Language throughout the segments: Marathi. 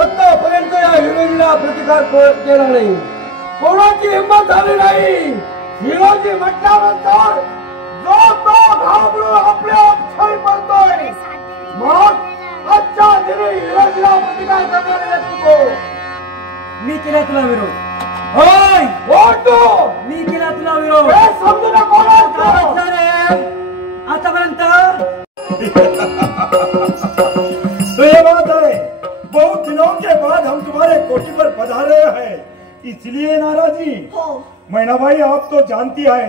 आतापर्यंत या हिरोजीला प्रतिकार केला नाही, कोणाची हिंमत झाली नाही. हिरोजी म्हटल्यानंतर जो तो घाबरून आपल्या छळ पडतोय. मग आजच्या दिनी हिरोजीला प्रतिकार करणारे व्यक्ती कोण? मी केला तुला विरोध. होय तो मी केला तुला विरोध. हे समजू नको आतापर्यंत. तो ये बात है, बहुत दिनों के बाद हम तुम्हारे कोठी पर पधारे हैं, इसलिए नाराजी? मैना भाई आप तो जानती है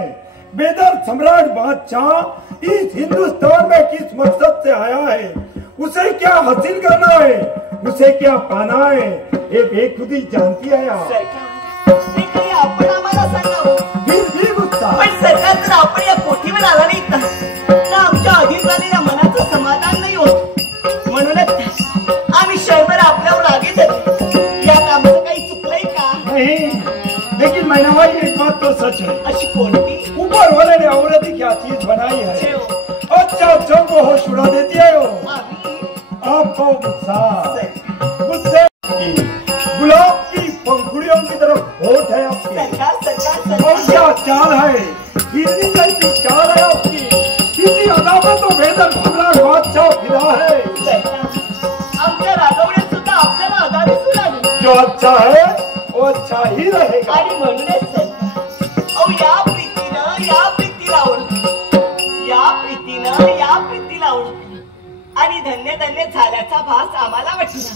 बेदर सम्राट बादशाह इस हिंदुस्तान में किस मकसद से आया है, उसे क्या हासिल करना है, उसे क्या पाना है, ये बेखुदी जानती है आप. आपण आम्हाला सांगावं. फिर भी गुस्सा. पण सरकार जर आपण या कोठीवर आला नाही तर आमच्या अधीन झालेल्या मनाचं समाधान नाही होत. म्हणूनच आम्ही शहर आपल्यावर आगे जातो. या कामाचं काही चुकलंय का? नहीं, लेकिन मैना भाई एक बात तो सच है. अशी कोणती? ऊपर वाले ने औरत ही क्या चीज बनाई है. अच्छा को होश उड़ा देती है वो. आपको गुस्से गुलाब की पंखुड़ियों की तरफ होठ है आपकी. और क्या चाल है, हिरनी जैसी चाल है आपकी. किसी अदावत तो बेहतर सम्राट बादशाह फिरा है. आमच्या रागवण्यात सुद्धा आपल्याला अदा दिसू लागली. जो अच्छा है वो अच्छा ही रहेगा. आणि म्हणूनच या प्रीतीला ओळख, या प्रीतीला ओळख आणि धन्य धन्य झाल्याचा भास आम्हाला वाटला.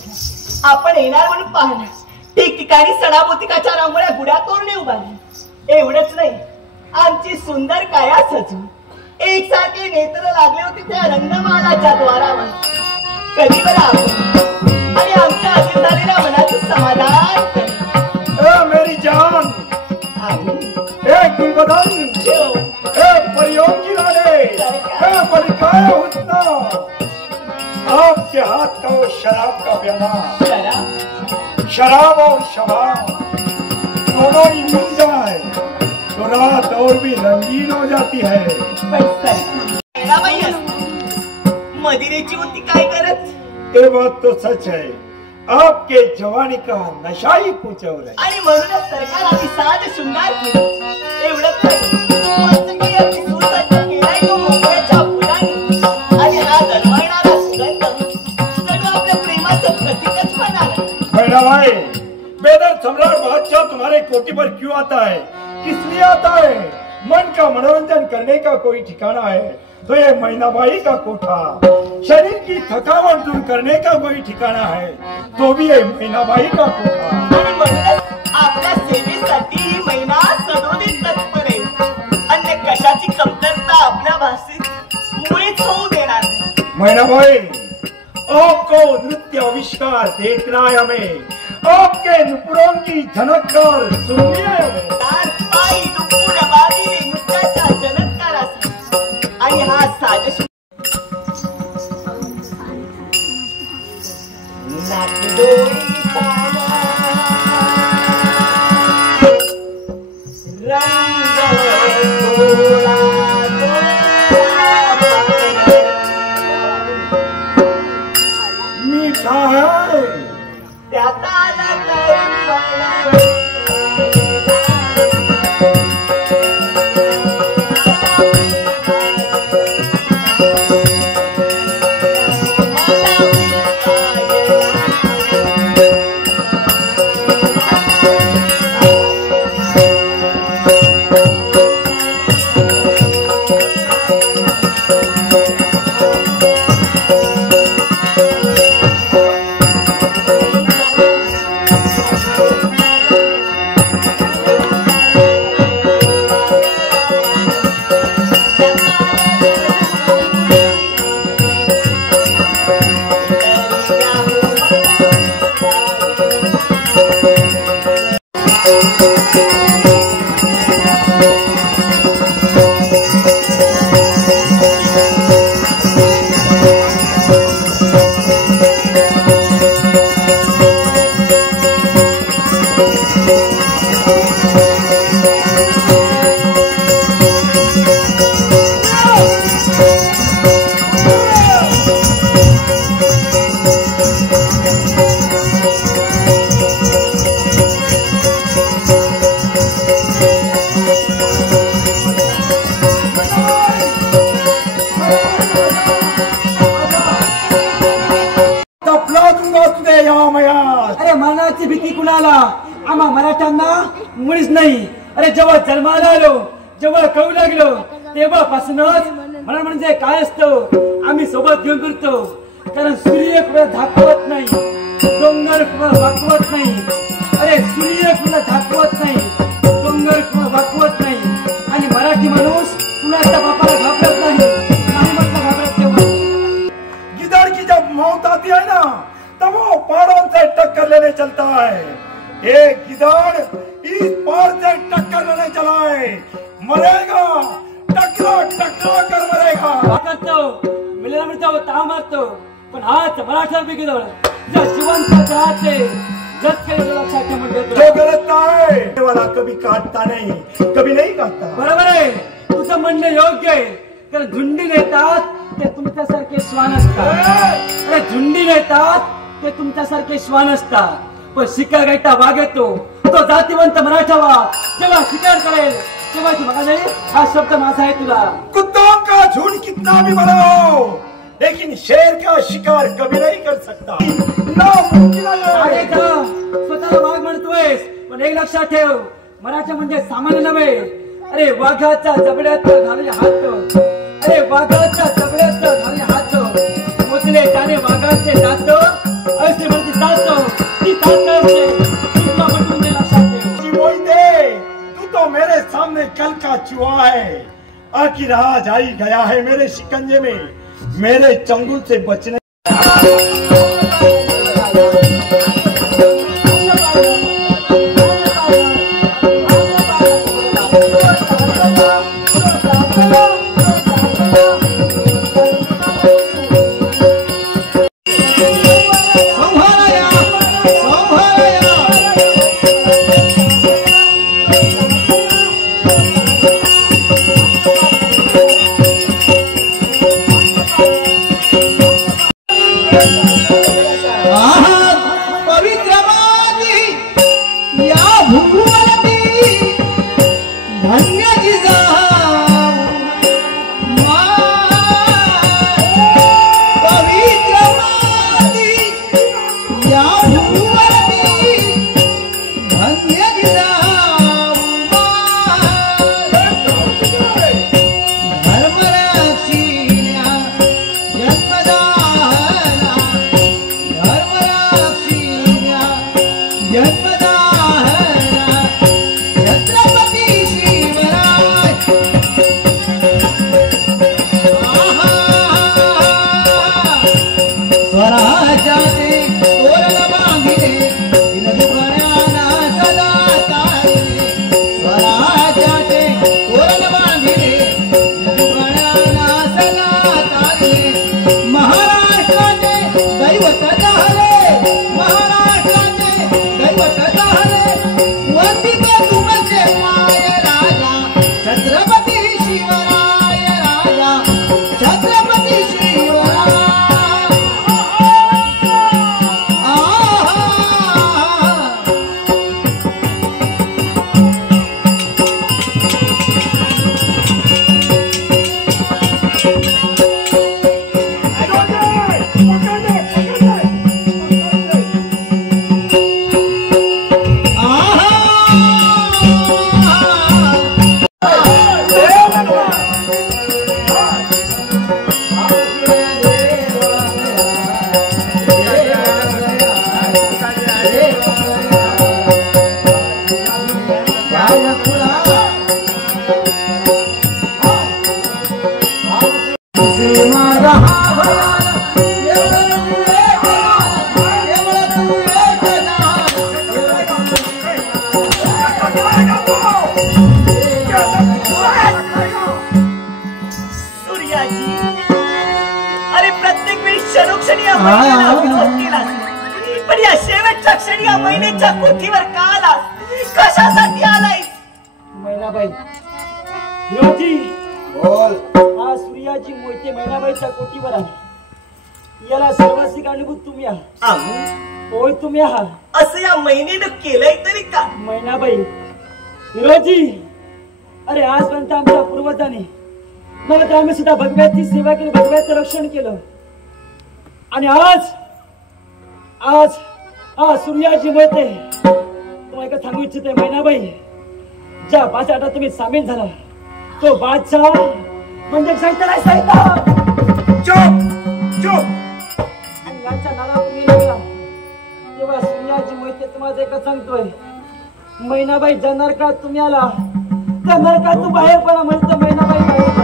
आपण येणार म्हणून पाहणार. ठिकठिकाणी सणाबोतिकाच्या रांगोळ्या गुड्या तोरणे उभारले. एवढंच नाही, आमची सुंदर काया सजून एकसारखे नेत्र लागले होते त्या रंगमालाच्या द्वारावर. कधी बरं आपण आणि आमच्या अधीन झालेल्या मनाचं समाधान कर. मेरी जान, गुलबदन, परियों की रानी, मलिकाए हुस्ना, आपके हाथ का वो शराब का प्याला, शराब और शबाब दोनों ही मिल जाए तो रात और भी रंगीन हो जाती है. मदिरेची होती काय करत. ये बात तो सच है, आपके जवानी का नशा ही कुछ और है. आणि म्हणूनच सरकार आम्ही साज शृंगार केला. एवढंच आणि हा दरवळणारा सुगंध सगळं आपल्या प्रेमाचं प्रतीकच म्हणाल. मैना भाई, बेदर सम्राट बादशाह तुम्हारे कोठी पर क्यों आता है, किस लिए आता है? मन का मनोरंजन करने का कोई ठिकाना है तो ये मैना बाई का कोठा. शरीर की थकावट दूर करने का कोई ठिकाणा है तो भी ये मैना बाई का कोठा. आणि म्हणूनच आपल्या सेवेसाठी ही मैना सदोदित तत्पर आहे. अन्य कशाची कमतरता आपल्या भाषेत मुळीच होऊ देणार नाही. मैना भाई, आपको नृत्य आविष्कार देखना है हमें, आपके नुपुरों की झनक कर सुननी है हमें. तारपाई नुपुर बांधिले नृत्याच्या चमत्कारासाठी आणि हा साज मीठा है त्यात आला मरणाची भीती कुणाला? आम्हा मराठ्यांना मुळीच नाही. अरे जेव्हा जन्माला आलो, जेव्हा कळू लागलो, तेव्हापासूनच मरण म्हणजे काय असतं आम्ही सोबत घेऊन फिरतो. कारण सूर्य कुणाला दाखवत नाही, डोंगर कुणाला वाकवत नाही. अरे सूर्य कुणाला दाखवत नाही, डोंगर कुणाला वाकवत नाही. आणि मराठी माणूस कुणाच्या बापाला घाबरत नाही. म्हटलं घाबरत तेव्हा गिदड़ की जब मौत आती है ना, तब वो पहाड़ों से टक्कर लेने चलता है. एक गिदड़ इस पहाड़ से टक्कर लेने चला है, मरेगा, टकरा टकरा कर मरेगा. करतो मिलेला म्हणतो ता मारतो. पण हाच मराठा गिदड़ जो जिवंत राहते, जग के लक्षात ठेव म्हणतो. जो गलत है वाला कभी काटता नहीं, कभी नहीं काटता. बरोबर आहे, तुझं म्हणणं योग्य आहे. कारण झुंडी नेतात ते तुमच्यासारखे श्वान असतात. अरे झुंडी नेतात ते तुमच्यासारखे श्वान असतात. पण शिकार गायता वाघ येतो, तो जातीवंत मराठा वाघ जेव्हा शिकार करेल तेव्हा तू बघा नाही. हा शब्द माझा आहे तुला. कुत्तों का झुंड कितना भी बनाओ, लेकिन शेर का शिकार कभी नहीं कर सकता. नामुमकिन अरे है. जा, स्वतःला वाघ म्हणतोयस, पण एक लक्षात ठेव, मराठा म्हणजे सामान्य नव्हे. अरे वाघाच्या जबड्यात घालले हात, अरे वाघाच्या जबड्यात घालले हात, मोजले त्याने वाघाचे दात, असे म्हणते दात, ती दात असते. तुला म्हणून ते लक्षात ठेव. जी मोहिते, तू तो मेरे सामने कल का चूहा है. आखिर आज आई गया है मेरे शिकंजे में, मेरे चंगुल से बचने. पण या शेवटच्या क्षणी या महिनेच्या कोठीवर का आलास? कशासाठी आलायस? मैनाबाई हिरोजी बोल. हा सूर्याजी मोहिते मैनाबाईच्या कोठीवर आहे. याला सर्वांशी कारणीभूत तुम्ही आहात. आम्ही होय तुम्ही आहात. असं या महिनेनं केलंय तरी का? मैनाबाई हिरोजी, अरे आजपर्यंत आमच्या पूर्वजांनी मग आम्ही सुद्धा भगव्याची सेवा केली, भगव्याचं रक्षण केलं. आणि आज आज हा सूर्याची मते तुम्हाला एक सांगू इच्छिते मैनाबाई, ज्या बादशाहात तुम्ही सामील झाला तो बादशाह म्हणजे सैतान आहे, सैतान. चुप आणि यांच्या नाला तुम्ही लागला तेव्हा सूर्याची मते तुम्हाला एक सांगतोय मैनाबाई, ज्या नरकात तुम्ही आला त्या नरकात तू बाहेर पडा म्हणतो मैनाबाई बाहेर पडा.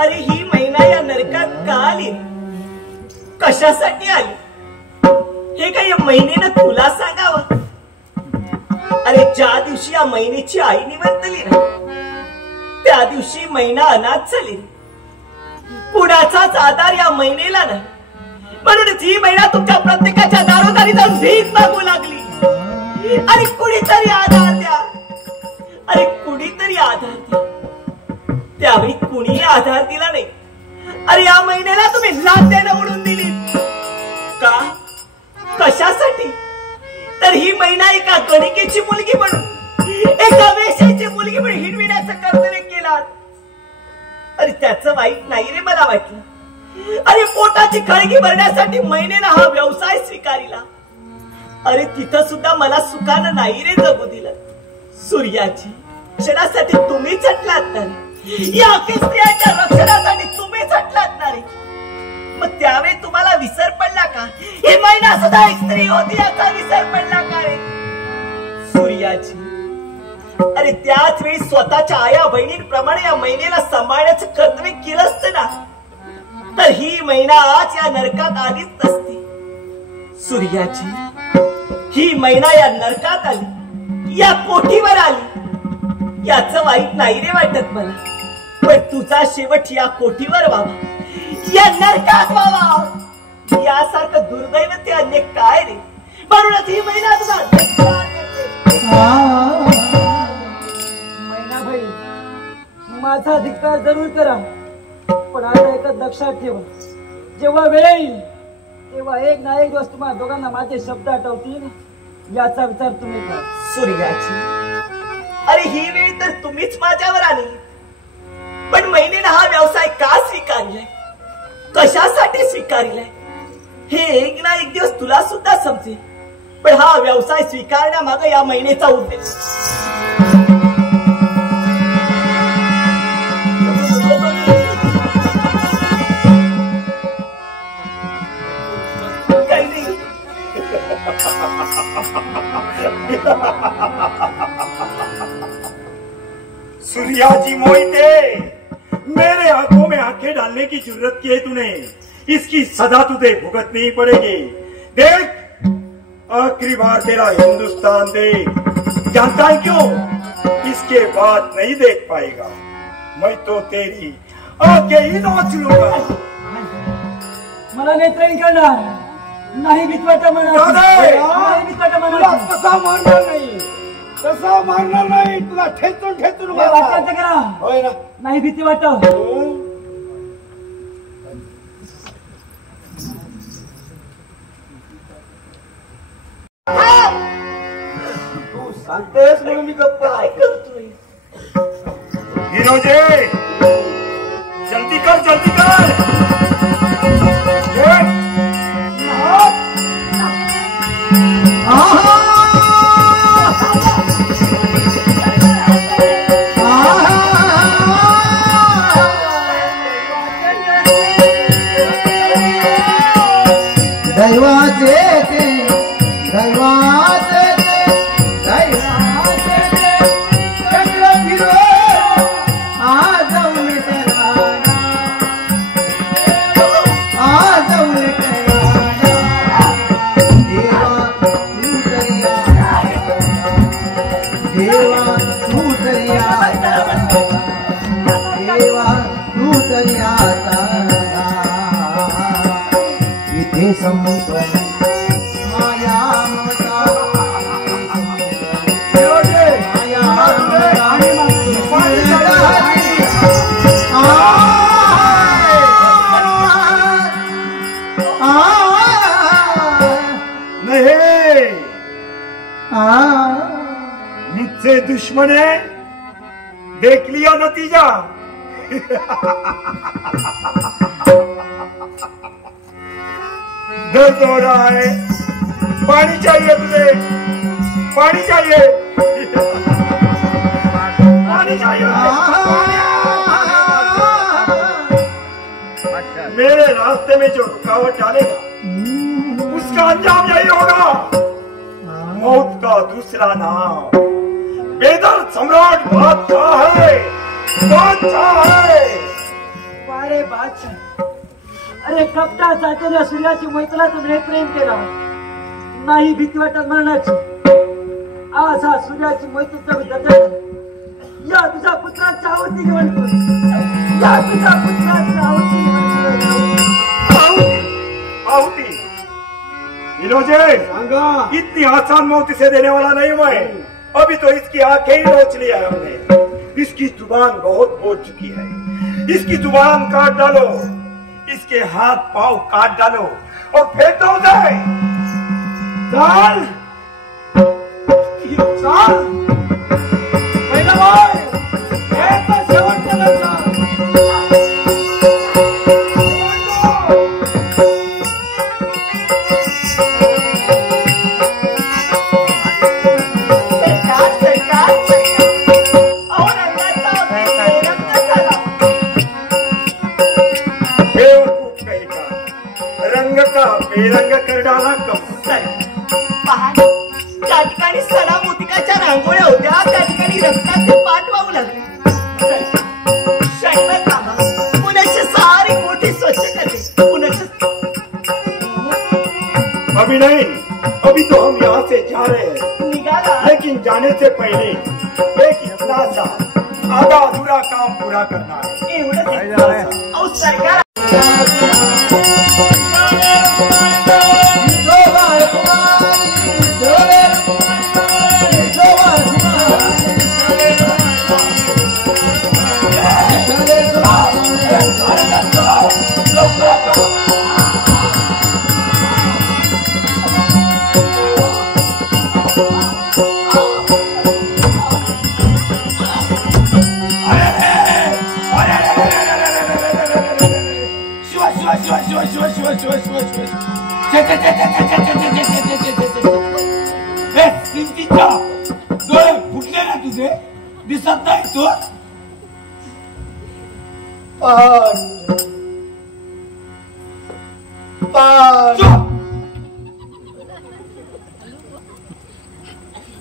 अरे ही महिना या नरकात का आली, कशासाठी आली हे काही या महिनेनं तुला सांगावं. अरे ज्या दिवशी या महिनेची आई निवर्तली ना त्या दिवशी महिना अनाथ झाली. कुणाचाच आधार या महिनेला नाही, म्हणूनच ही महिना तुमच्या प्रत्येकाच्या दारोदारी जाऊन भीक मागू लागली. अरे कुणीतरी आधार द्या, अरे कुणीतरी आधार द्या. त्यावेळी कुणी आधार दिला नाही. अरे या महिन्याला तुम्ही लाथेनं उडून दिली का, कशासाठी. तर ही महिना एका गणिकेची मुलगी म्हणून, एका वेश्याची मुलगी म्हणून हिडविण्याचं कर्तव्य केलं. अरे त्याचं वाईट नाही रे मला वाटलं. अरे पोटाची खळगी भरण्यासाठी महिनेनं हा व्यवसाय स्वीकारिला. अरे तिथं सुद्धा मला सुखानं नाही रे जगू दिलं. सूर्याची रक्षणासाठी तुम्ही झटलात ना रे, या स्त्रियांच्या रक्षणासाठी तुम्ही झटलात ना रे. मग त्यावेळी तुम्हाला विसर पडला का ही महिना सुद्धा एक स्त्री होती याचा विसर पडला का रे सूर्याची. अरे त्याच वेळी स्वतःच्या आया बहिणींप्रमाणे या महिनेला सांभाळण्याचं कर्तव्य केलं असतं ना तर ही महिना आज या नरकात आलीच नसती. सूर्याची ही महिना या नरकात आली, या कोठीवर आली याचं वाईट नाही रे वाटत मला. पण तुझा शेवट या कोठीवर व्हावा, या नरकात व्हावा, यासारखं दुर्दैव ते अन्य काय रे. म्हणूनच ही महिना तुझा मैनाबाई, माझा धिक्कार जरूर करा, पण आता एकच लक्षात ठेवा, जेव्हा वेळ येईल तेव्हा एक ना एक दिवस तुम्हाला दोघांना माझे शब्द आठवतील याचा विचार तुम्ही करा. सूर्याची अरे ही वेळ तर तुम्हीच माझ्यावर आली, पण महिनेनं हा व्यवसाय का स्वीकारलाय, कशासाठी स्वीकारलाय हे एक ना एक दिवस तुला सुद्धा समजेल. पण हा व्यवसाय स्वीकारण्यामागे या महिनेचा उद्देश सूर्याजी मोहिते, मेरे आंखों में आंखें डालने की जरूरत की है तूने, इसकी सजा तुझे भुगतनी पड़ेगी. देख आखिरी बार तेरा हिंदुस्तान देख, जानता है क्यों, इसके बाद नहीं देख पाएगा. मैं तो तेरी आंखें ही नोच लूंगा. मला नेत्रहीन करणार नाही, भीतवाटा म्हणणार नाही, भीतवाटा म्हणणार कसा मारणार नाही, कसा मारणार नाही, तुला ठेचून ठेचून वाचायचं करा. होय ना. नाही भीती वाटत. तू सांगतेस म्हणून मी गप्प काय करतोय. हिरोजे जल्दी कर, जल्दी कर. दैवाचे ते दैवाचे ते दैवाचे ते चक्र फिरो आज उलटराना, आज उलटराना. देवा तू तरी आता, देवा तू तरी आता इथे संपन माया ममता. माया नहीं, मुझसे दुश्मन है, देख लिया नतीजा. दर्द हो रहा है, पानी चाहिए तुझे, पानी चाहिए, पानी चाहिए। मेरे रास्ते में जो रुकावट डालेगा उसका अंजाम यही होगा, मौत का दूसरा नाम। बेदर्द सम्राट बादशाह है, बादशाह है। अरे बादशाह, अरे कपटा चाचल्या सूर्याची मैत्रीला तुम्ही प्रेम केला नाही, भीती वाटत मरणाची। आज हा सूर्याची मैत्री तुम्ही दत्तक या तुझ्या पुत्राची आवडती घेऊन या तुझ्या पुत्राची आवडती आहुति इनोजे, इतनी आसान मौत इसे देने वाला नहीं मैं। अभी तो इसकी आंखें ही नोच लिया है हमने। इसकी जुबान बहुत बोल चुकी है, इसकी जुबान काट डालो, इसके हाथ पांव काट डालो और फेंक दो उसे। चाल चाल पहिला भाई, याचा शेवटचा लढा। बेरंग कर डाला कबूतर। त्या ठिकाणी सडा मोतिकाच्या रांगोळ्या होत्या, त्या ठिकाणी रक्ताचे पाठ वाहू लागले। पुण्याची सारी मोठी स्वच्छ करते पुण्याची। अभी नहीं, अभी तो हम यहाँ से जा रहे हैं, निघाला, लेकिन जाने से पहले एक इतना सा आधा अधूरा काम पूरा करना है। एवढंच अहो सरकार डोळे फुटले ना तुझे, दिसत नाही तू?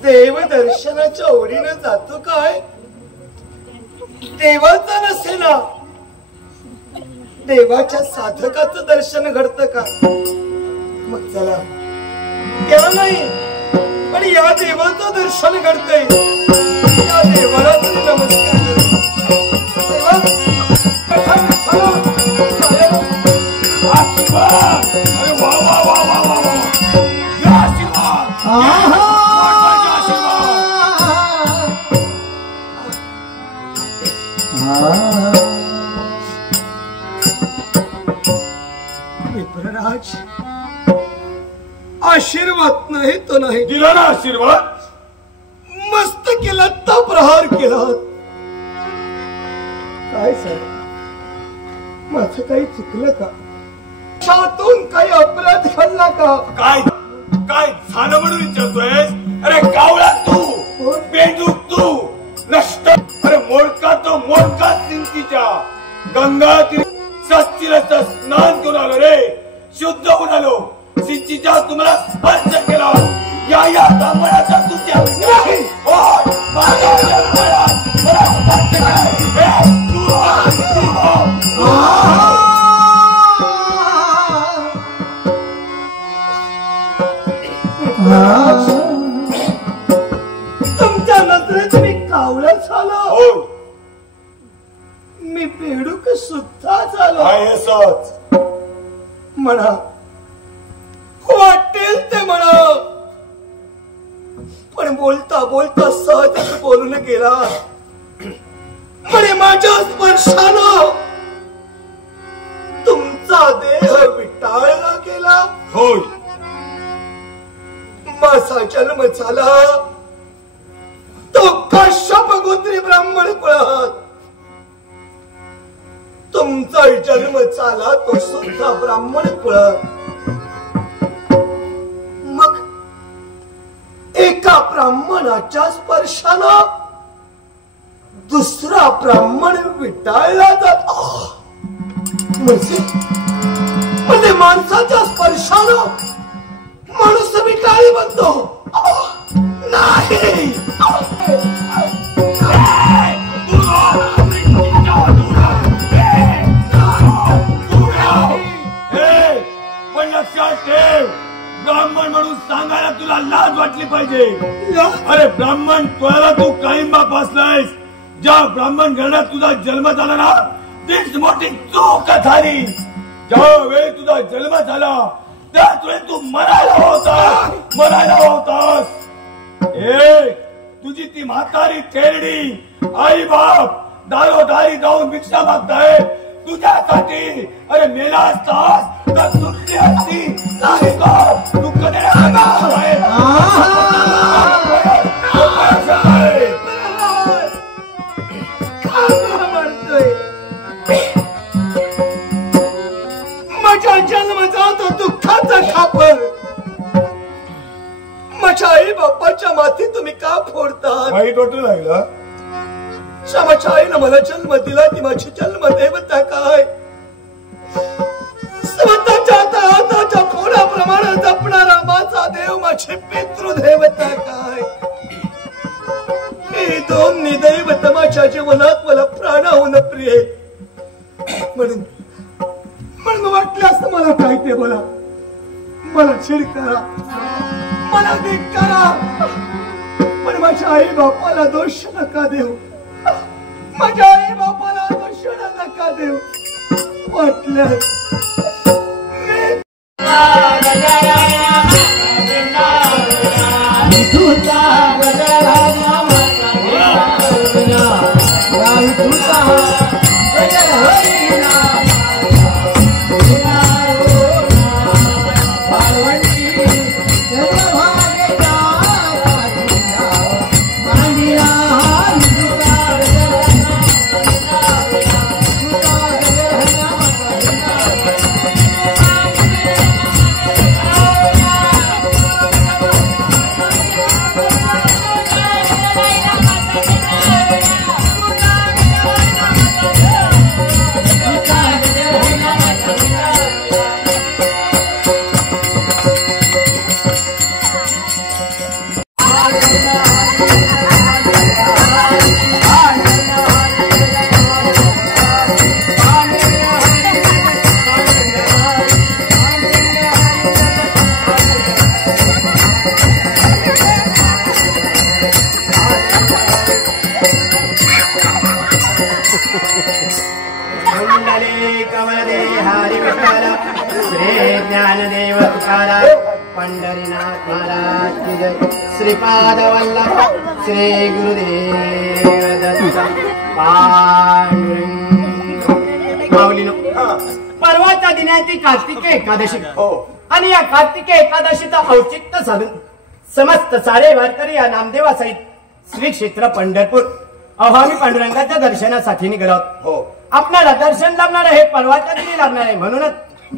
देव दर्शनाच्या ओढीनं जातो काय? देवाचा नसे ना, देवाच्या साधकाचं दर्शन घडतं का? मग चला, त्या नाही पण या देवाचं दर्शन घडतंय, या देवाला तरी नमस्कार करू। देवा अरे वा वा वा वा वा वा, विप्रराज, आशीर्वाद नाही तो नाही दिला ना आशीर्वाद, मस्त केला, ता प्रहार केला। काय सर, माझं काही चुकलं का? शातून काही अपराध घडला का? काय काय झालं म्हणून विचारतोयस? अरे कावळा तू, बेंडूक तू, नष्ट, अरे मोडका तो मोडका सिंचीच्या गंगा सच्चिरचं स्नान करून आलो रे, शुद्ध होऊन आलो, सिंचीच्या तुम्हाला स्पर्श केला। या ब्राह्मणाचा तुझ्या तुमच्या नजरेत मी कावळा झालो, मी बेडूक सुद्धा झालो म्हणा, वाटेल ते म्हणा, पण बोलता बोलता सहज बोलून गेला म्हणे माझ्या स्पर्शानं तुमचा देह विटाळला गेला। होय, माझा जन्म झाला तो कश्यप गोत्री ब्राह्मण कुळात, तुमचा जन्म झाला तो सुद्धा ब्राह्मण कुळात। ब्राह्मणाच्या स्पर्शानं दुसरा ब्राह्मण विटाळला जातो म्हणजे माणसाच्या स्पर्शानं माणूस विटाळी बनतो नाही. पण लक्षात ठेव, ब्राह्मण म्हणून सांगायला तुला लाज वाटली पाहिजे. अरे ब्राह्मण तुला तू काळिंबा असलायस. ज्या ब्राह्मण घराण्यात तुझा जन्म झाला ना, तीच मोठी चूक झाली. ज्या वेळी तुझा जन्म झाला त्याच वेळी तू मरायला होतास. तुझी ती म्हातारी तेरडी आई बाप दारोदारी जाऊन भिक्षा मागताय तुझ्यासाठी. अरे मेला असतास तर सुटली असती नाही का? तू कधी माझ्या जन्माचा तो दुःखाचा खापर माझ्या आई बाप्पाच्या माती तुम्ही का फोडता? वाईट वाटू लागलं. माझ्या आईनं मला जन्म दिला, ती माझी जन्मदेवता काय? स्वतःच्या हाताच्या फोडाप्रमाणे जपणारा माझा देव माझी पितृदेवता काय? हे दोन्ही दैवत माझ्या जीवनात मला प्राणाहून प्रिय. म्हणून वाटल्यास मला काय ते बोला, मला छेड करा, मला देख करा, पण माझ्या आई बापाला दोष नका देऊ. माझ्या आई बापाला दोष नका देऊ. वाटल्यास ज्ञानदेव तुकाराम पंढरीनाथ महाराज की जय. श्रीपाद वल्लभ श्री गुरुदेव दत्त पांडुरंग. परवाच्या दिनाची कार्तिकी एकादशी आणि या कार्तिकी एकादशीचं औचित्य साधून समस्त सारे वारकरी या नामदेवासहित श्री क्षेत्र पंढरपूर आम्ही पांडुरंगाच्या दर्शनासाठी निघालो आहोत. आपल्याला दर्शन लाभणार हे परवाच्या दिनी लाभणार आहे. म्हणूनच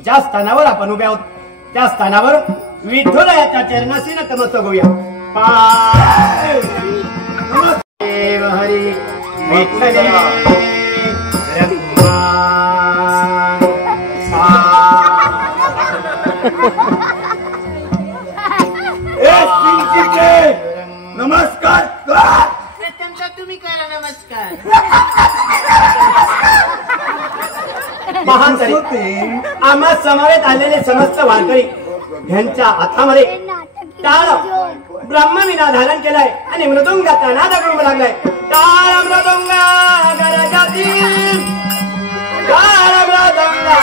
ज्या स्थानावर आपण उभे आहोत त्या स्थानावर विठ्ठलाच्या चरणाशी नतमस्तक होऊया. देव हरी विठ्ठल नमस्कार. तुम्ही करा नमस्कार. महान आम्हा समावेत आलेले समस्त वारकरी यांच्या हातामध्ये टाळ ब्रह्मविना धारण केलाय आणि मृदुंगाचा नाद करून लागलाय. टाळ मृदुंगा गरजाती, टाळ मृदुंगा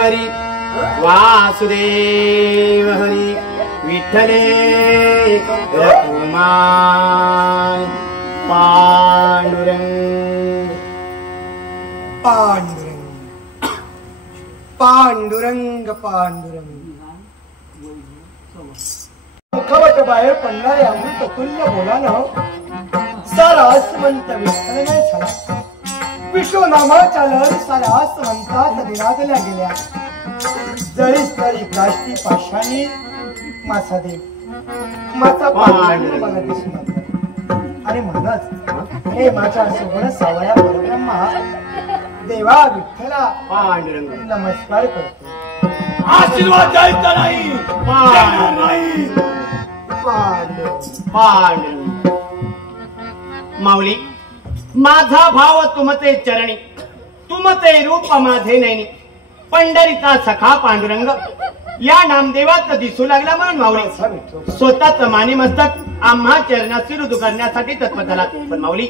हरी वासुदेव हरी विठ्ठले रघुमान पांडुरंग पांडुरंग पांडुरंग पांडुरंग मुखवट बाहेर पडणारे अमृततुल्य बोलानं सारा आसमंत विठ्ठल नाही झाला. विश्वनामाच्या लहरी साऱ्या आसमंतात निरागल्या गेल्या. जळीस तरी काष्टी पाशाणी माझा देव माझा पांडुरंग मला दिसून आला. आणि म्हणूनच हे माझ्या सुगुण सावळ्या परब्रह्मा देवा विठ्ठला पांडुरंग नमस्कार करतो. आशीर्वाद द्यायचा नाही. पांडुरंग माऊली माझा भाव तुमचे चरणी तुमचे रूप माझे नैनी पंढरीचा सखा पांडुरंग या नामदेवात दिसू लागला म्हणून माऊली स्वतःच माने मस्तक आम्हा चरणाशी रुजू करण्यासाठी तत्पर झाला. पण माऊली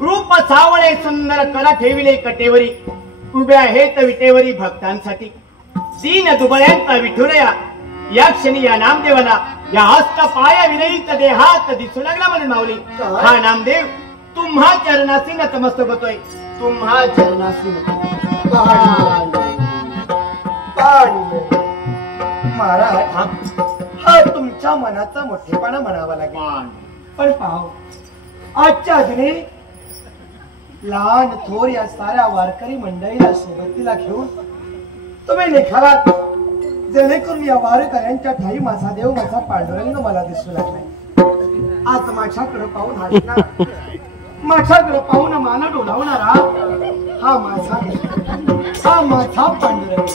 रूप सावळे सुंदर कला ठेविले कटेवरी उभ्या हेत विटेवरी भक्तांसाठी दीन दुबळ्यांचा विठुरया या क्षणी या नामदेवाला या हस्त पाया विरहित देहात दिसू लागला म्हणून माऊली हा नामदेव तुम्हा चरणाशी नतमस्तक होतोय. तुम्हा चरणाशी महाराज हा तुमच्या मनाचा मोठेपणा म्हणावा लागेल. पण पाहू आजच्या दिनी लहान थोर या साऱ्या वारकरी मंडळीला सोबतीला घेऊन तुम्ही निघालात जेणेकरून या वारकऱ्यांच्या ठाई माझा देव माझा पांडुरंग मला दिसू लागलाय. आज माझ्याकडे पाहून हसणार माझ्याकडे पाहून मान डोलावणारा हा माझा पांडुरंग.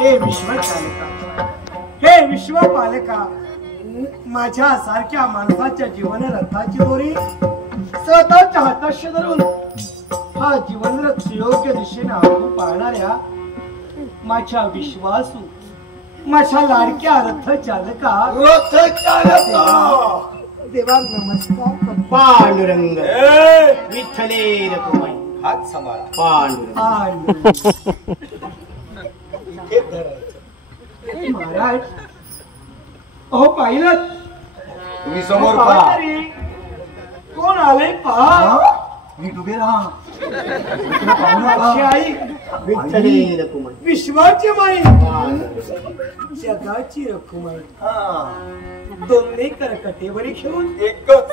हे विश्वचालका हे विश्वपालका माझ्या सारख्या माणसाच्या जीवन रथाची दोरी स्वतःच्या हाताशी धरून हा जीवनरथ सुयोग्य दिशेने आणून पाहणाऱ्या माझ्या विश्वासू माझ्या लाडक्या रथ चालका देवा नमस्कार. पांडुरंग विठ्ठले रघुमाई हात सांभाळा. पांडुरंग महाराज अहो पाहिलं तुम्ही समोर पहा. कोण आले पहा. नीट उभे राहा. माझी आई विठ्ठले रघुमाई विश्वाची माई जगाची रखुमाई दोन्ही करकटेवरी घेऊन एकच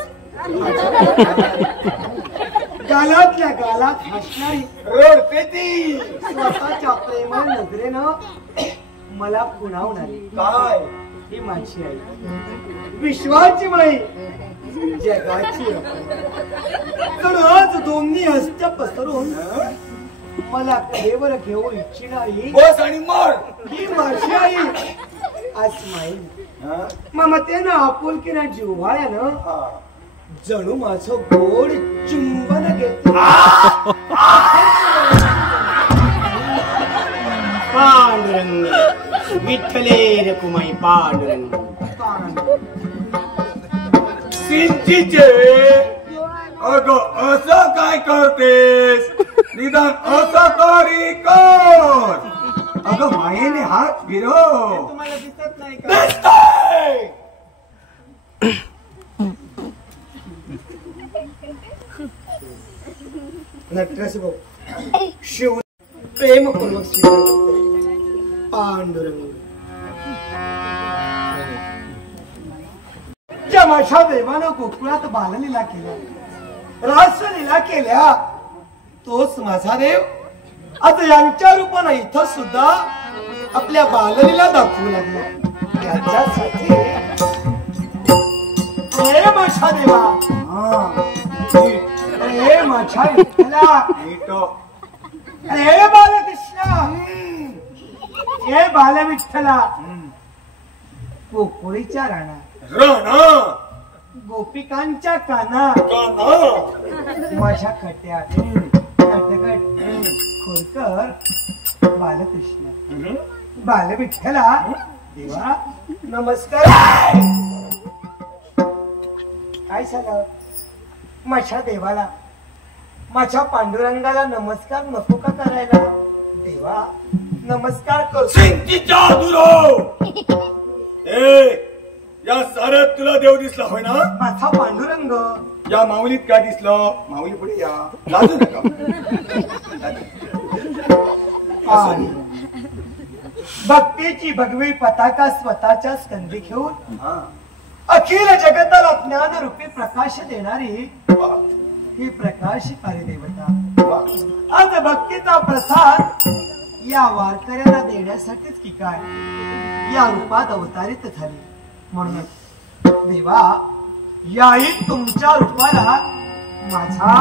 गालातल्या गालात हसणारी रडते ती. स्वतःच्या प्रेमळ नजरेनं मला पुणावणारी काय ही माझी आई विश्वाची माई जगाची आज दोन्ही हस्त्या पसरून मला कडेवर घेऊन इच्छिणारी बस आणि मर. ही माझी आई आसमाई ममतेनं आपुलकीनं जिव्हाळ्यानं जणू माझं गोड चुंबन घेतलं. पांडुरंग विठ्ठले रघुमाई पांडुरंग सिंचीचे अगं असं काय करतेस. निदान असं तरी कर. अगं मायेने हात फिरव. तुम्हाला दिसत नाही का. दिसतंय. नटराज भाऊ शिव प्रेमपूर्वक स्वीकार करतो. पांडुरंग ज्या माझ्या देवानं गोकुळात बाललीला केल्या रासलीला केल्या तोच माझा देव आता यांच्या रूपानं इथं सुद्धा आपल्या बाललीला दाखवू लागला. याच्यासाठी हे माझ्या देवा, हे माझ्या विठ्ठला, हे बालकृष्ण, हे बालविठ्ठला, गोकुळीच्या राणा गोपिकांच्या काना माझ्या खट्यात नटगट खोलकर बालकृष्ण बालविठ्ठला देवा नमस्कार. काय झालं माझ्या देवाला, माझ्या पांडुरंगाला नमस्कार नको का करायला? देवा नमस्कार करतो. या साऱ्यात तुला देव दिसला होय ना? माझा पांडुरंग या माऊलीत काय दिसलं? माऊली पुढे या, लाजू नका. भक्तीची भगवी पताका स्वतःच्या स्कंदी घेऊन अखिल जगताला ज्ञान रूपी प्रकाश देणारी ही प्रकाशकारी देवता आज भक्तीचा प्रसाद या वारकऱ्यांना देण्यासाठीच की काय या रूपात अवतारित झाली. म्हणून देवा याही तुमच्या रूपाला माझा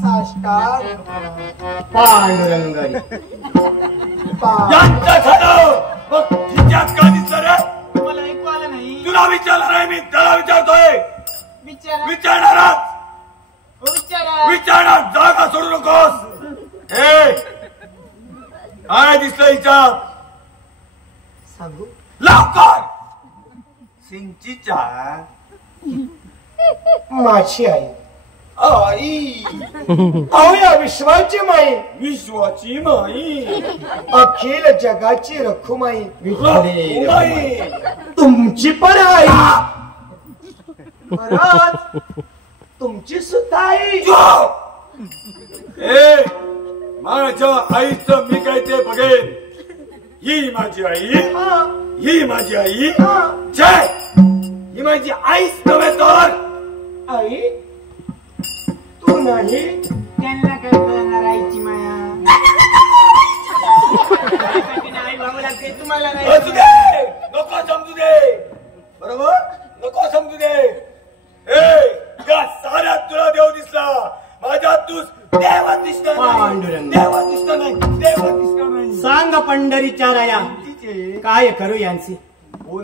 साष्टांग पांडुरंगाई. मला ऐकू आलं नाही. तुला विचारलं नाही मी, त्याला विचारतोय. विचारा विचारणारच विचारा. विचारणार, जागा सोडू नकोस. हे काय दिसलं हिच्यात? सांगू लवकर. सिंचीच्या माझी आई आई, अहो या विश्वाची माई, विश्वाची माई, अखिल जगाची रखुमाई, माई, तुमची पण आई, परत तुमची सुद्धा आई. ए माझ्या आईचं मी काय ते बघेन. ही माझी आई, ही माझी आई, जय ही माझी आईच नव्हे तर. आई तू नाही त्यांना काय कळणार आईची माया. आई भाऊ लागते तुम्हाला नाही. असू दे, नको समजू दे. बरोबर, नको समजू दे. ए या साऱ्यात तुला देव दिसला, माझ्यात तू देवा दिसला नाही. पांडुरंग. देवा दिसला नाही, देवा दिसला नाही. सांग पंढरीच्या राया काय करू यांची,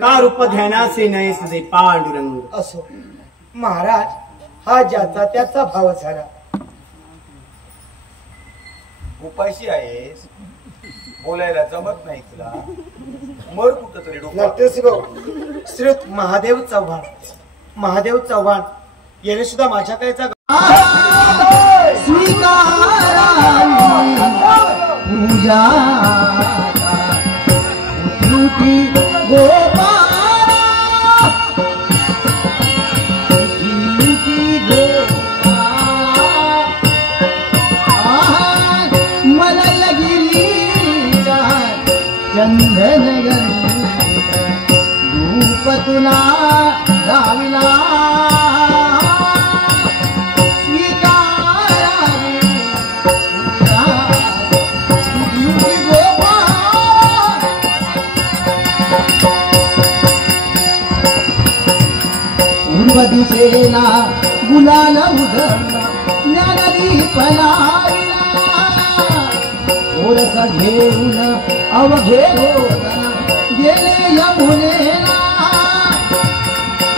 का रूप ध्यानाचे नये तुझे पांडुरंग. असो महाराज, हा ज्याचा त्याचा भाव झाला. उपाशी आहेस, बोलायला जमत नाही तुला. मर कुठं तरी डोकं. नटसिंह श्रीयुत महादेव चव्हाण, महादेव चव्हाण याने सुद्धा माझ्याकडेचा पूजा मला लगिली चंदन रूप तुला गाविला दिसेना गुलाल उधळला ज्ञानदीपला ओरस घेऊन अवघे होता गेले यमुनेला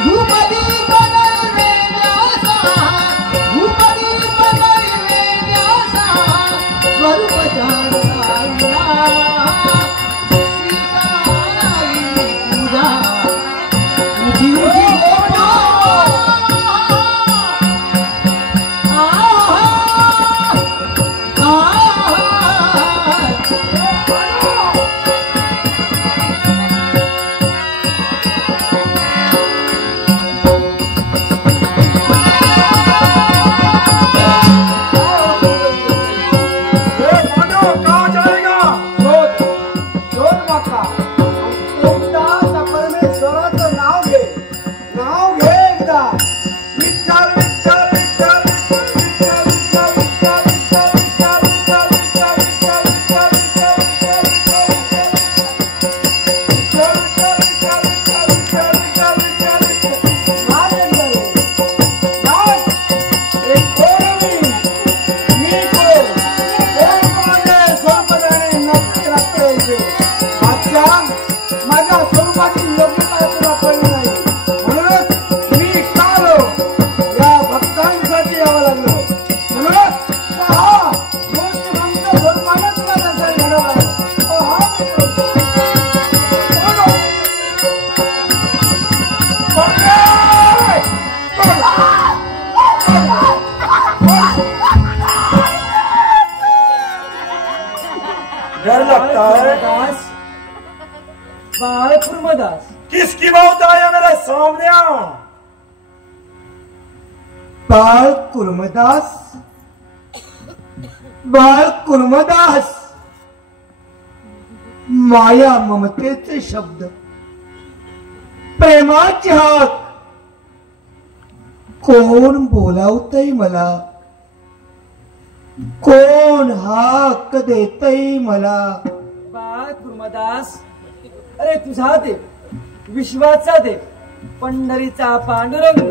धूपदीप नैवेद्यासा धूपदीप नैवेद्यासा स्वरूप चांदला सीताराई पूजा उठी उठी लगता है? बाल कुर्मदास। किसकी मौत आई है मेरे सामने? बाळ कुर्मदास, बाळ कुर्मदास, माया ममतेचे शब्द, प्रेमाची हाक, कोण बोलावतय मला, कोण हाक देतय मला? बाळ कुर्मदास, अरे तुझा देव, विश्वाचा देव, पंढरीचा पांडुरंग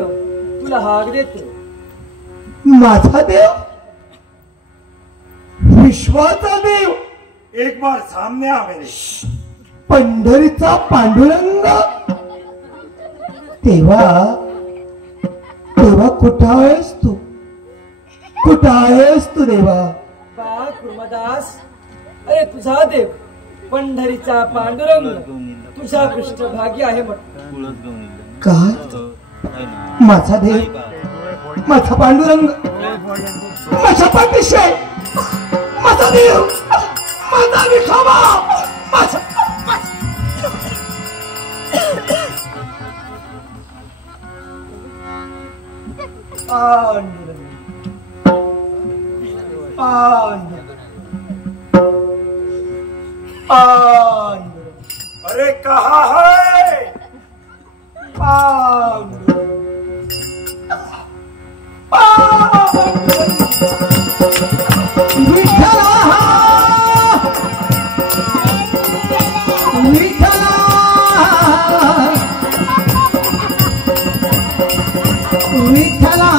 तुला हाक देतो. माझा देव, विश्वाचा देव, एक बार सामने आ मेरे. पंढरीचा पांडुरंग. तेव्हा तेव्हा कुठं आहेस तू? कुठं आहेस तू देवा? बाळ कुर्मदास, अरे तुझा देव, पंढरीचा पांडुरंग तुझ्या पृष्ठभागी आहे म्हटलं. काय? माझा देव, माझा पांडुरंग, माझ्या पाठीशी, माझा देव, माझा विठोबा, माझा पांडुरंग, पांडुरंग, पांडुरंग. अरे कहाँ है? पांडुरंग, पांडुरंग. विठ्ठला, विठ्ठला, विठ्ठला.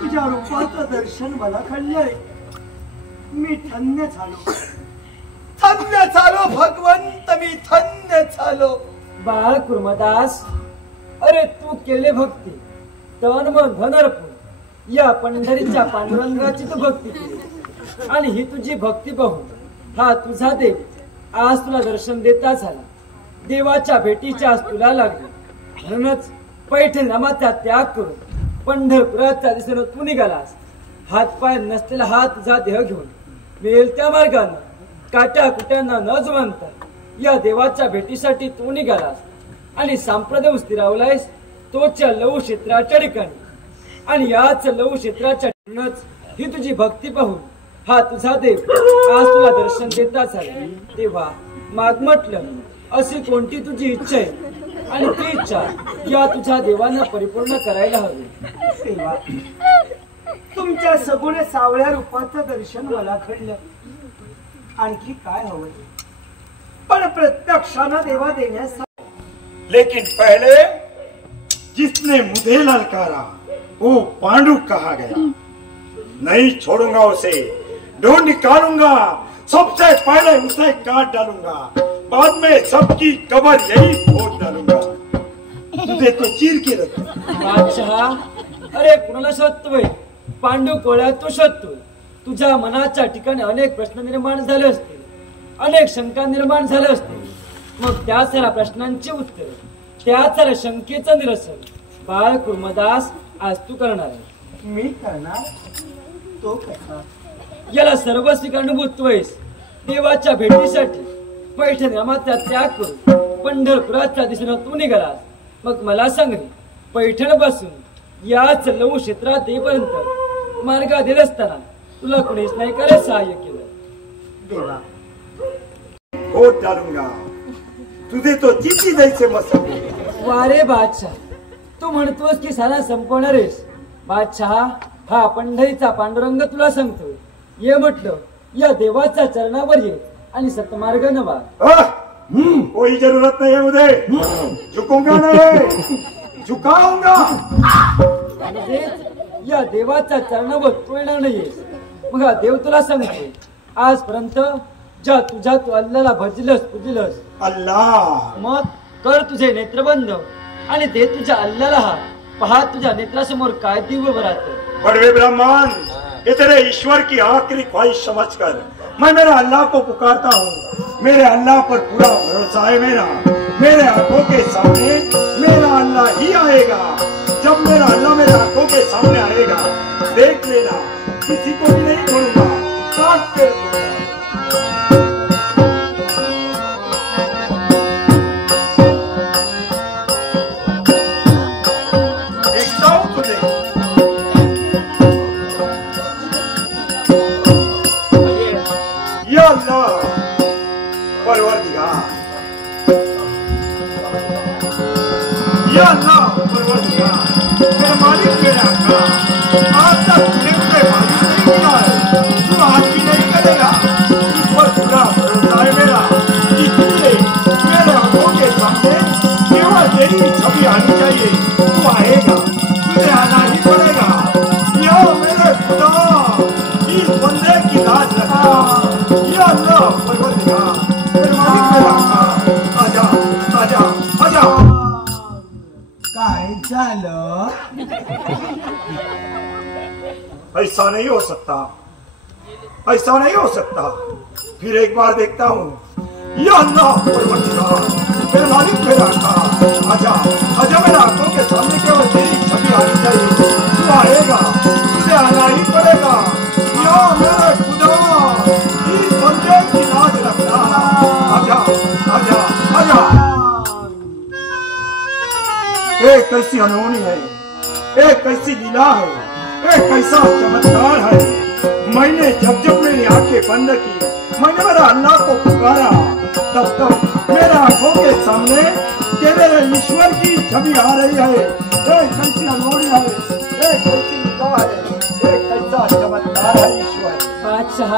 तुझ्या रूपाचं दर्शन मला घडलंय. मी धन्य झालो, धन्य झालो भगवंत, मी धन्य झालो. बाळ कुर्मदास, अरे तू केले भक्ती, तन मन धन अर्पण या पंढरीच्या पांडुरंगाची तू भक्ती केली, आणि ही तुझी भक्ती पाहून हा तुझा देव आज तुला दर्शन देता झाला. देवाच्या भेटीच्या आज तुला लागली. म्हणूनच पैठण नामाचा त्याग करून पंढरपुराच्या दिशेनं तू निघालास. हातपाय नसलेला हा तुझा देह घेऊन मिळेल त्या मार्गानं काट्या कुट्यांना न जुमानता या देवाच्या भेटीसाठी तू निघालास. आणि सांप्रदाय स्थिरावलायस तोच्या लहू क्षेत्राच्या ठिकाणी. आणि याच लहू क्षेत्राच्या ठिकाणच ही तुझी भक्ती पाहून हा तुझा देव आज तुला दर्शन देता झाला. तेव्हा माग म्हटलं, अशी कोणती तुझी इच्छा आहे आणि ती इच्छा या तुझ्या देवानं परिपूर्ण करायला हवी. तेव्हा तुमच्या सगुण सावळ्या रूपाचं दर्शन मला घडलं. आणखी काय हवं? पण प्रत्यक्षानं देवा देण्यास. लेकिन पहले जिसने मुझे ललकारा वो पांडु कहा गया. नहीं छोड़ूंगा उसे, ढूंढ निकालूंगा, सबसे पहले उसे काट डालूंगा, बाद में सबकी कबर यही खोद डालूंगा. तुझे तो चीर के रख. बादशाह, अरे कुणाला शोधतोय? पांडू कोळ्यात तो शोधतोय. तुझ्या मनाच्या ठिकाणी अनेक प्रश्न निर्माण झाले असतील, अनेक शंका निर्माण झाल्या असतील. मग त्या साऱ्या प्रश्नांची उत्तर, त्या साऱ्या शंकेचं निरसन बाळ कुर्मदास आज तू करणार आहे. मी करणार? तो कसा? याला सर्वस्वी कारणीभूत देवाच्या भेटीसाठी पैठण नामाचा त्याग करून पंढरपुराच्या दिशेनं तू निघालास. मग मला सांग रे, पैठण पासून याच लहू क्षेत्रात येईपर्यंत मार्ग देत असताना तुला कोणीच नाही करे सहाय्य केलं. देवा, खोद डालूंगा, तुझे तो चिची जायचे मस्त. वारे बादशाह, तू म्हणतोस की सारा संपवणार आहेस. बादशाह, हा पंढरीचा पांडुरंग तुला सांगतोय, ये म्हटलं या देवाच्या चरणावर ये आणि सतमार्ग नवा. कोई जरूरत नहीं है मुझे, झुकूंगा नहीं, झुकाऊंगा. म्हणजेच या देवाच्या चरणावर तू येणार नाहीयेस. मग हा देव तुला सांगतोय, आजपर्यंत ज्या तुझ्या तू अल्लाला भजलस पूजलस, अल्लाह, मग कर तुझे नेत्रबंध आणि दे तुझ्या अल्लाला हा. पहा तुझ्या नेत्रासमोर काय दिव्य भरात. बड़े ब्राह्मण, ये तेरे ईश्वर की आखिरी ख्वाहिश समझकर मैं मेरे अल्लाह को पुकारता हूँ. मेरे अल्लाह पर पूरा भरोसा है मेरा। मेरे आंखों के सामने मेरा अल्लाह ही आएगा। जब मेरा अल्लाह मेरे आंखों के सामने आएगा, देख लेना, किसी को भी नहीं छोड़ूंगा, काट के देखता हूं तुझे। या अल्लाह परवरदिगार, या अल्लाह परवरदिगार, मेरा मालिक, मेरा आका, आज तक तूने मुझे मालिक नहीं किया है, तू आज भी नहीं करेगा। इस पर पूरा भरोसा है मेरा। इसलिए मेरे आंखों के सामने केवल तेरी छवि आनी चाहिए। तू आएगा, तुझे आना ही पड़ेगा। या मेरे खुदा, इस बंदे की लाज रखना। या अल्लाह परवरदिगार, मेरे मालिक, मेरा आका, आजा आजा आजा। काय झालं? ऐसा नहीं हो सकता, ऐसा नहीं हो सकता। फिर एक बार देखता हूँ। या अल्लाह परवरदिगार, मेरे मालिक, मेरा आका, आजा आजा। मेरे आंखों के सामने केवल तेरी छवि आनी चाहिए। तू आएगा, तुझे आना ही पड़ेगा। या मेरे खुदा, इस बंदे की लाज रखना। आजा आजा आजा। एक कैसी अनहोनी है, एक कैसी लीला है, एक कैसा चमत्कार है। मैंने जब जब मेरी आंखें बंद की, मैंने मेरा अल्लाह को पुकारा, तब तब मेरे आंखों के सामने तेरे ईश्वर की छवि आ रही है। एक कैसी अनहोनी है, एक कैसी लीला है, एक कैसा चमत्कार है ईश्वर। बादशाह,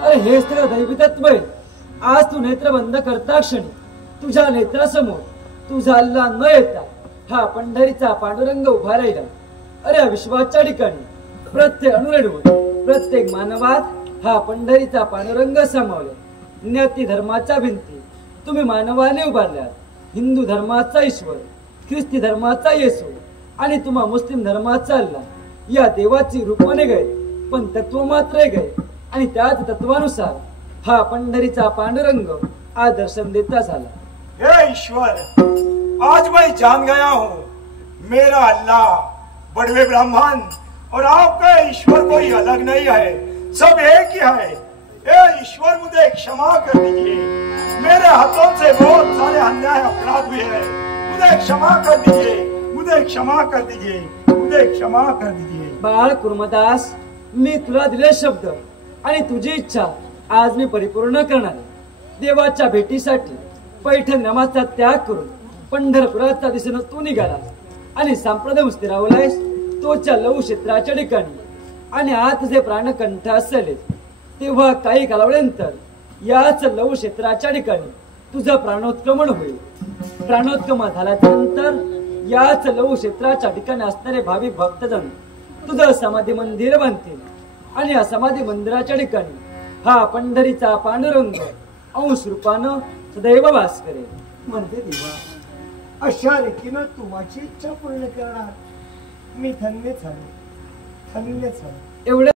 अरे हेच तर दैवी तत्व आहे। आज तू नेत्र बंद करता क्षणी तुझ्या नेत्रासमोर तुझा अल्लाह न येता हा पंढरीचा पांडुरंग उभा राहिला। अरे या विश्वाच्या ठिकाणी प्रत्येक अणुरेणूवर, प्रत्येक मानवात हा पंढरीचा पांडुरंग सामावला। ज्ञाती धर्माच्या भिंती तुम्ही मानवाने उभारल्यात। हिंदू धर्माचा ईश्वर, ख्रिस्ती धर्माचा येशू आणि तुम्हा मुस्लिम धर्माचा अल्लाह या देवाची रूपाने गए, पण तत्व मात्र गए। आणि त्याच तत्वानुसार हा पंढरीचा पांडुरंग आज दर्शन देता झाला। हे ईश्वर, आज मैं जान गया हूँ, मेरा अल्लाह, बड़वे ब्राह्मण और आपका ईश्वर कोई अलग नहीं है, सब एक ही है। हे ईश्वर, मुझे क्षमा कर दीजिए। मेरे हाथों से बहुत सारे अन्याय अपराध हुए हैं, मुझे क्षमा कर दीजिए, मुझे क्षमा कर दीजिए, मुझे क्षमा कर दीजिए। बाळ कुर्मदास, मी तुला दिले शब्द आणि तुझी इच्छा आज मी परिपूर्ण करणार आहे। देवाच्या भेटीसाठी पैठण नामाचा त्याग करून पंढरपुराच्या दिशेनं तू निघालास आणि संप्रदाय स्थिरावलायस तोच्या लघु क्षेत्राच्या ठिकाणी। आणि आज तुझे प्राणकंठ असले तेव्हा काही कालावधीनंतर याच लघु क्षेत्राच्या ठिकाणी तुझं प्राणोत्क्रमण होईल। प्राणोत्क्रमण झाल्यानंतर याच लघु क्षेत्राच्या ठिकाणी असणारे भाविक भक्तजन तुझं समाधी मंदिर बांधतील आणि या समाधी मंदिराच्या ठिकाणी हा पंढरीचा पांडुरंग अंश रूपानं सदैव वास करेल। म्हणजे देवा, अशा रीतीनं तू माझी इच्छा पूर्ण करणार। मी धन्य झालो, धन्य झालो। एवढं